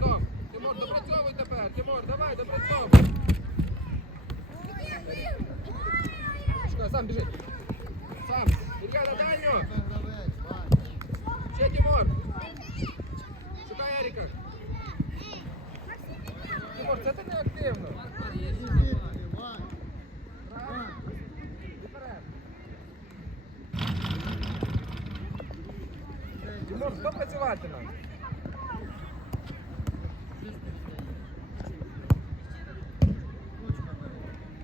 Дом. Тимур, допрацьовуй тепер. Давай, допрацьовуй. Сам біжи. Сам. Ілля на дальню. Ще Тимур. Шукай. Тимур, це ти не активно. Іди туди, Вань. Вань. Вперед. Тимур, хто працювати нам?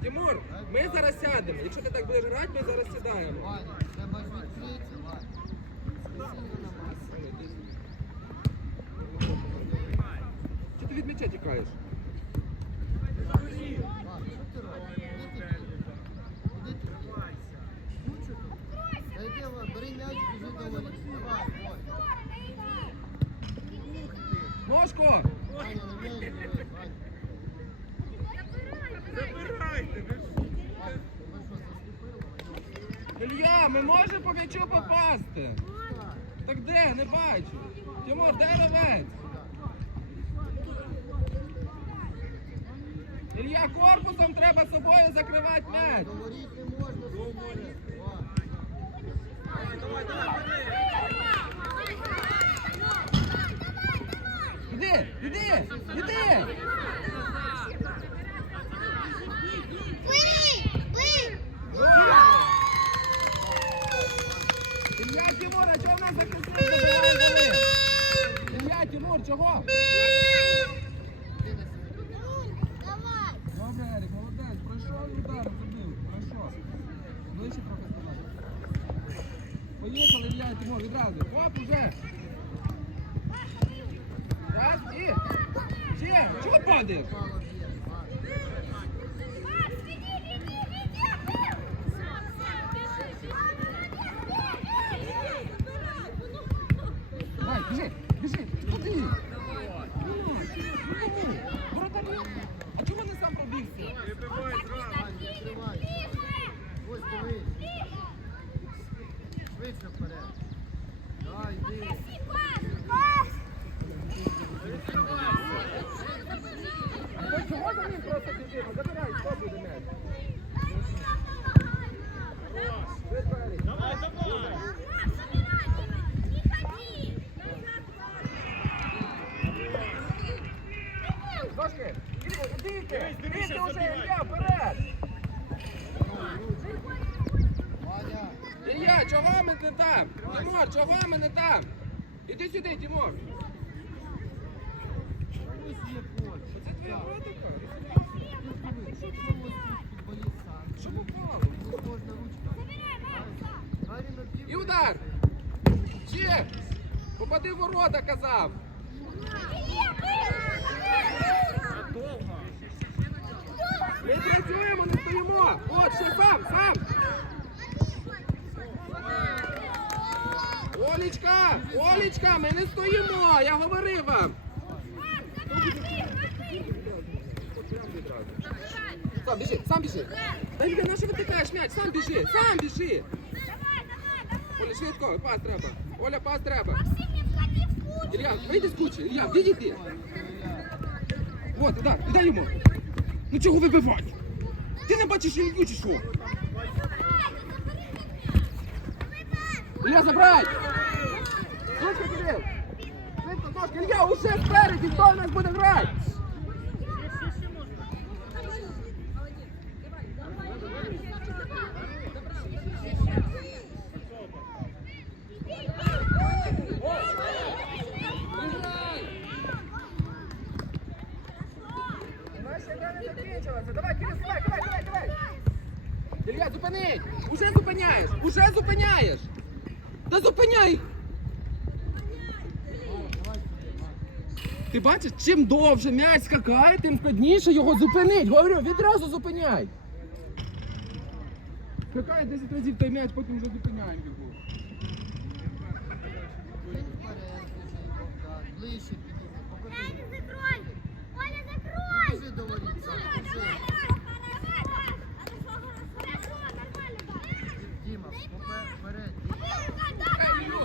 Тимур, ми зараз сядемо. Якщо ти так будеш грати, ми зараз сідаємо. Чи ти від м'яча тікаєш? Вань, що ти робиш? Іди туди. Іди туди. Та йди, Вань, бери м'яч, біжи до воріт. Давай, Вань. Ножку! Забирайте? Ілья, ми можемо по м'ячу попасти. Так де? Не бачу. Тимур, де гравець? Ілья, корпусом треба собою закривати м'яч. Не можна. Давай, давай, бери. Іди, іди, іди. Ілья, Тимур, а чого в нас закрутили? Забирай голи. Ілья, Тимур, чого? Іди на себе. Добре, Ерік, молодець. Пройшов і удар, забив. Пройшов. Ближче трохи сказати. Поїхали, Ілля, Тимур, відразу. Оп, уже. Раз, і. Ще. Чого падаєш? Мало б'єш, Вань. Давай, біжи, біжи. Куди? Воротарі. А чому не сам пробігся? Вибивай зразу. Вань, відкривай. Ось дивись. Швидше вперед. Дай, йди. Ой, чого за ним просто біжимо? Забирай, хто буде м'яч? Швидко, Ерік. Давай, давай. Дошки, іди, ідите, Дивись, дивись, ідите вже. Ілля, вперед! Ілля, чого ми не там? Тимур, чого ми не там? Іди сюди, Тимур. Це твоя братика? Що попало? І удар! Ще! Попади в ворота, казав! Довго. Ми працюємо, не стоїмо! От, ще сам, сам! Олічка! Олічка, ми не стоїмо! Я говорив вам! Сам біжи, сам біжи! Дай мені на що витикаєш м'яч, сам біжи, сам біжи! Оля, швидко, пас треба! Оля, пас треба! Ілля, вийди з кучі, Ілля, відійди! Вот, удар, дай йому! Ну чого вибивати? Ти не бачиш Ілью чи що? Ілля, забрай! Швидко, Кирил! Швидко, ножки, Ілля, уже спереді, хто в нас буде грати? Наша гра не закінчилася. Давай, Кирил, давай, давай, давай, давай. Ілля, зупинись! Уже зупиняєш! Уже зупиняєш! Та зупиняй! Ти бачиш, чим довше м'яч скакає, тим складніше його зупинить. Говорю, відразу зупиняй. Скакає 10 разів той м'яч, потім вже зупиняємо його. Ближче Оля, закрой! Оля, закрой! Давай, давай, Біжи. Діма, попе- вперед. Діма.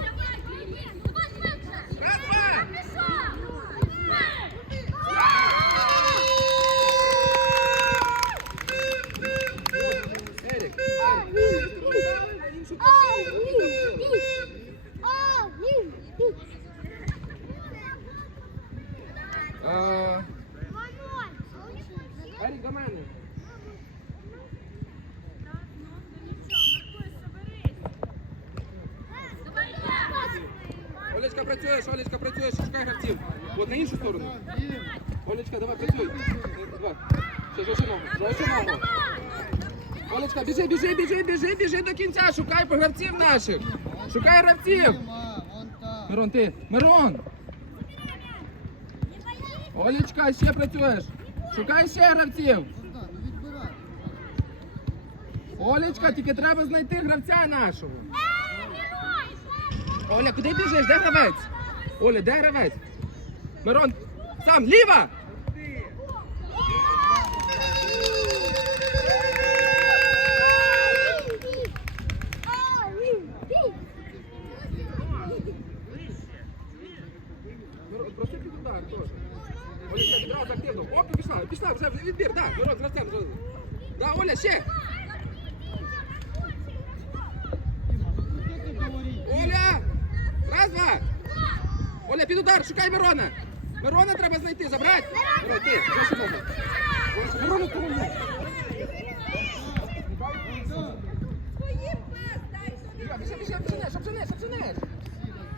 Олечка, працюєш, Олечка, працюєш, гравців. От на іншу сторону. Олечка, давай, працюй. Е, Давай. Ще жовчу ногу, жовчу ногу. Олечка, біжи, біжи, біжи, біжи, біжи до кінця, шукай гравців наших. Шукай гравців. Мирон, ти. Мирон! Олечка, ще працюєш. Шукай ще гравців. Олечка, тільки треба знайти гравця нашого. Оля, куди біжиш? Де гравець? Оля, де гравець? Мирон, сам, ліва! Мирон, удар теж. Оля, відразу активно. Оп, пішла, пішла, вже відбір, так, Мирон, з Да, Оля, ще. Оля! Раз, два! Оля, під удар, шукай Мирона! Мирона треба знайти, забрати! Мирон, ти, проси Бога. Олечка, Мирона, кого є? Біжи, біжи, обженеш, обженеш, обженеш!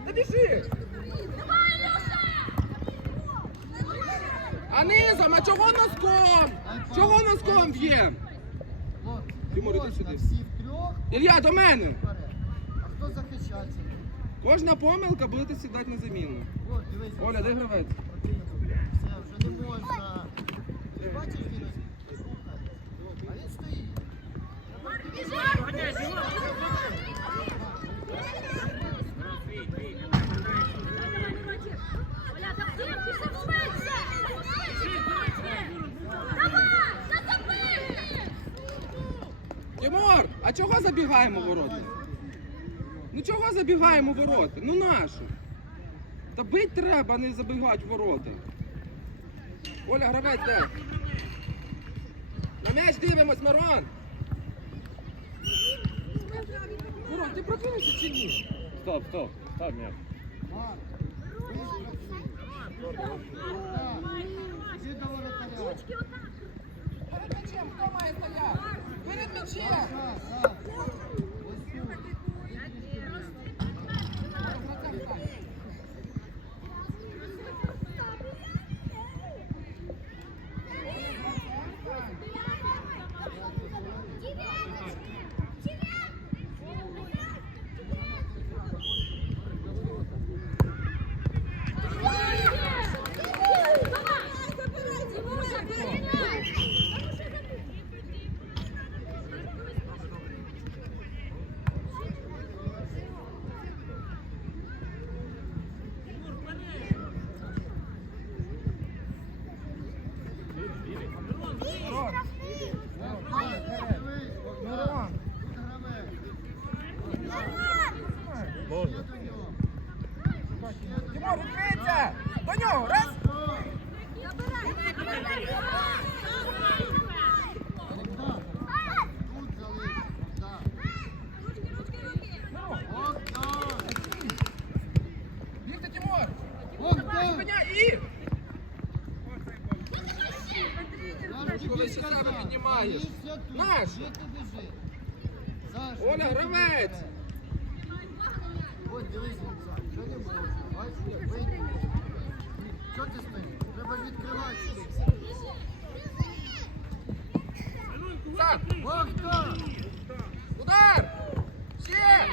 Та біжи! А низом, а чого носком? Чого носком б'єм? Тимур, іди сюди. Ілля, до мене! А хто захищається? Кожна помилка будете сідати на заміну. Оля, де гравець? Можна. Ти бачиш, він. А він стоїть. Тимур, а чого забігаємо ворота? Ну чого забігаємо ворота? Ну нащо? Та бить треба, не забігати ворота. Оля, гравець де? На м'яч дивимось, Мирон! Мирон, ти прокинувся чи ні? Стоп, стоп, стоп, м'яч. Перед м'ячем хто має стояти? Перед м'ячем! Так, так. Ось тут. Мирон! Дивись, Богдан. Тут гравець. Можна. Є до нього. Тимур, відкрийся! До нього! Раз! Богдан. Тут залиш. Богдан. Богдан. Бігти, Тимур! Богдан. Зупиняй і! Коли ще себе піднімаєш. Наш. Оля, гравець. От дивись, що не можна. Бачиш, вийди. Що ти стоїш? Треба відкриватися. Так! Богдан! Удар! Ще!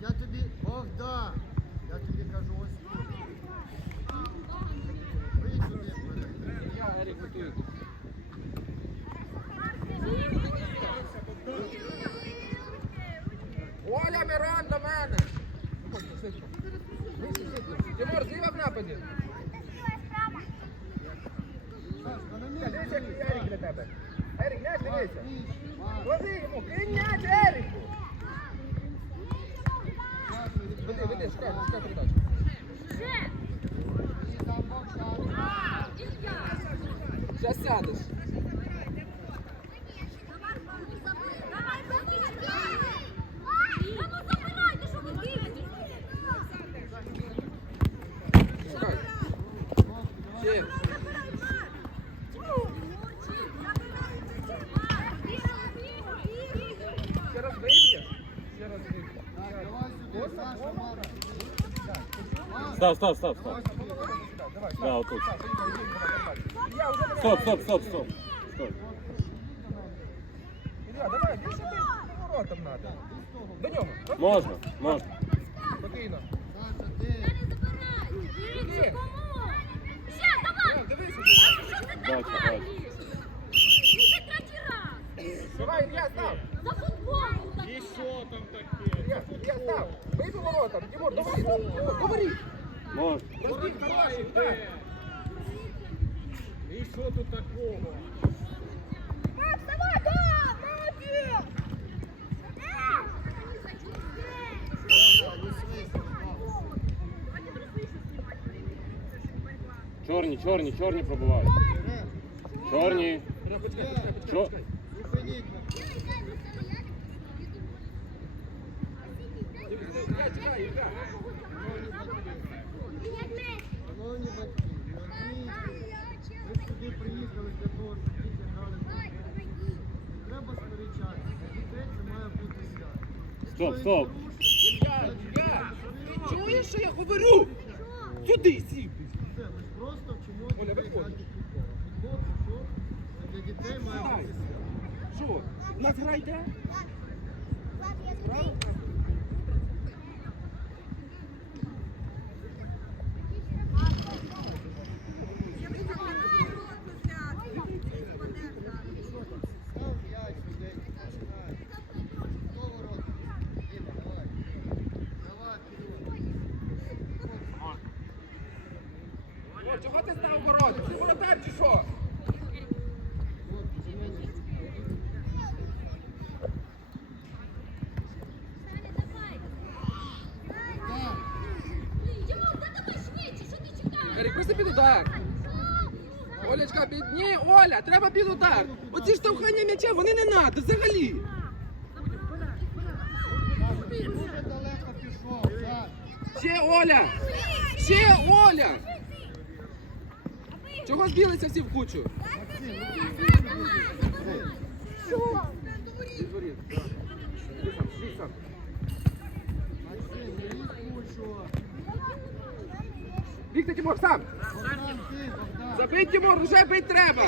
Я тобі, Богдан! Я тобі кажу ось тут. Вийди туди вперед. Я Ерік готую. Оля, Мирон до мене! Швидко, швидко. Вище, швидко. Тимур, зліва в нападі. Сашка, на місці. Дивись, який Ерік для тебе. Ерік, м'яч, дивися. Марк, Лови йому, кинь м'яч, Еріку! Саша, Веди, веди, шукай, шукай передачу. І там Богдан. Зараз сядеш. Шукай. Ще. Ще раз виб'єш. Ще раз виб'єш. Так, давай сюди, Саша, Марк. Став, став, став, став. Давай, давай, Да, отут. Я вже не Стоп, стоп, стоп, стоп. Стоп. Илья, давай, більше ти поворотом надо. До нього. Можна, можна. Спокійно. Саша, ти. Іди. Ще, давай! Дивись. Бачу, бачу. Уже третій раз! Давай, Ілля, став. За футбол! І що там таке? Ілля, Ілля, став. Бий по воротам. Тимур, говори. Тимур, говори. Можна. Розбій, хороший, так. І що тут такого? Макс, давай, да! Молодец! Чорні, чорні, пробувають. Чорні. Ілля, почекай, почекай, почекай, Чо? почекай. Зупиніть мене. Ілля, чекай, Ілля. Шановні сюди приїхали для того, щоб. Треба сперечатися. Стоп, стоп. Ілля, Ілля, ти чуєш, що я говорю? Сюди, сів. Все, ми ж просто вчимо Оля, дітей виходь. грати в футбол. Футбол це що? Це для дітей має Сідай. бути свято. Що, у нас гра йде? Правда? Став м'яч, людей, починай. Хто ворота? Діма, давай. Давай, вперед. О, чого ти став ворота? Ти воротар чи що? От, Семенчик. Так. Перекуси під удар. Олечка, під... Ні, Оля, треба під удар. Оці штовхання м'яча, вони не надо взагалі. Ще Оля! Ще Оля! Чого збілися всі в кучу? Іди сам, сам. Максим, не кучу. Бігти, Тимур, сам! Забить ти, Тимур, вже бить треба!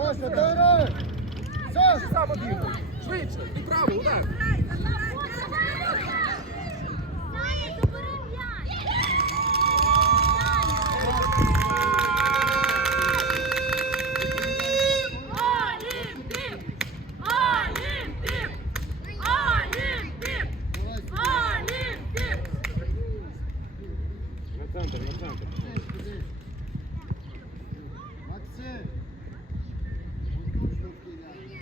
Сам стоїш за Саша, все. дай грай. Ти Саша. сам обігай. Швидше, і право, удар. На центр, на центр. Сюди. Максим. Ось тут кидай.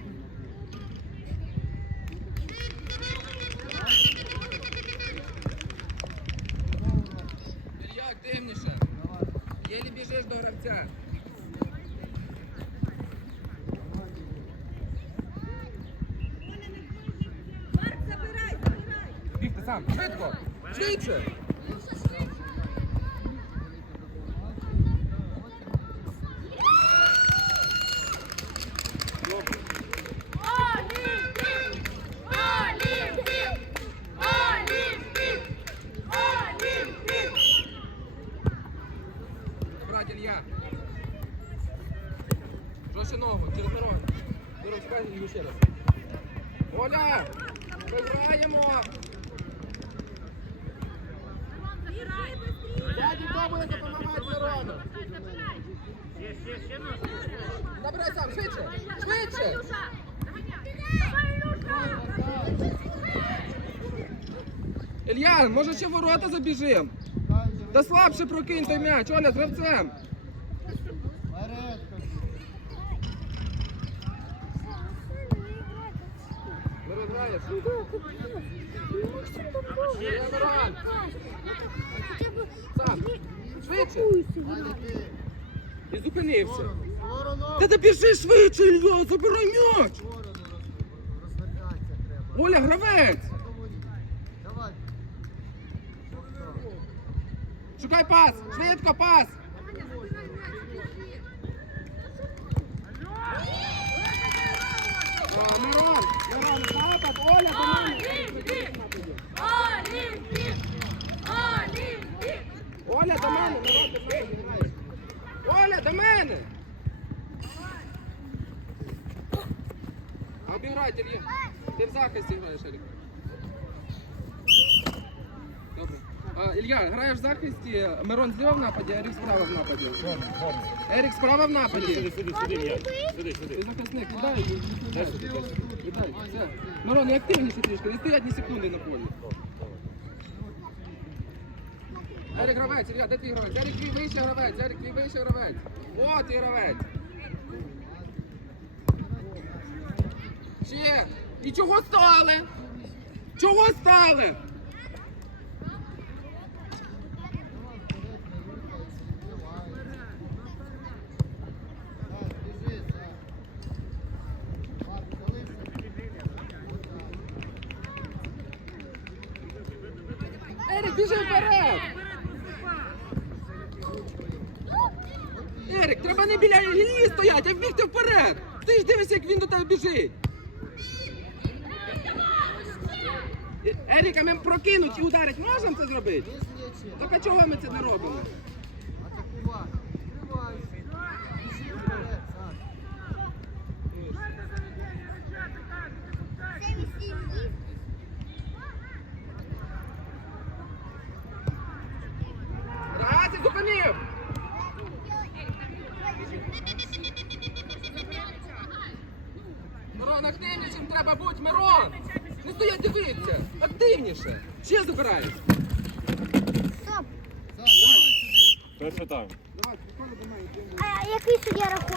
Ілья, активніше. Давай. Єлі біжиш до гравця. Бігти сам, швидко, швидше. Брать Илья. Жорстче ногу, через дорогу. Ти розкажи його ще раз. Оля! Виграємо! Ззаді хто буде допомагати Мирону? Забирай сам, швидше! Швидше! Ілья, може ще ворота забіжим? Та слабше прокинь той м'яч, Оля, з гравцем. Вперед, кажу. Мирон, граєш? Є, Мирон! Сам! Швидше! І зупинився. Та ти біжи швидше, Ілья, забирай м'яч! Оля, гравець! Давай. Шукай пас! Швидко пас! Мирон! Мирон, напад! Оля, до мене! Оля, до мене! Мирон, до мене! грай. Оля, до мене! А Обіграйте, Ілья. Ти в захисті граєш, Елік. Добре. А, Ілля, граєш в захисті, Мирон зліва в нападі, а Ерік справа в нападі. Ерік справа в нападі. сюди, сюди, м'яч. Сюди, Ти захисник, віддай, віддай, віддай, все. Мирон, не активніше трішки, не стоять ні секунди на полі. Ерік гравець, Ілля, де твій гравець? Ерік твій вище гравець, Ерік твій вище гравець. О, ти гравець. Ще. І чого стали? Чого стали? Так, біжи, так. Марк, залишся. Ерік, біжи вперед! Ерік, треба не біля Іллі стоять, а вбігти вперед! Ти ж дивишся, як Е, Еріка, ми прокинуть і ударить, можемо це зробити? Так а чого ми це не робимо? Атакувати. Відкривайся. Біжи вперед, Саш. Раз, і зупинив! Мирон, активнішим треба бути, Мирон! Не стоять дивитися! Активніше! Ще забирай! Приходи до мене. А який суддя рахунок?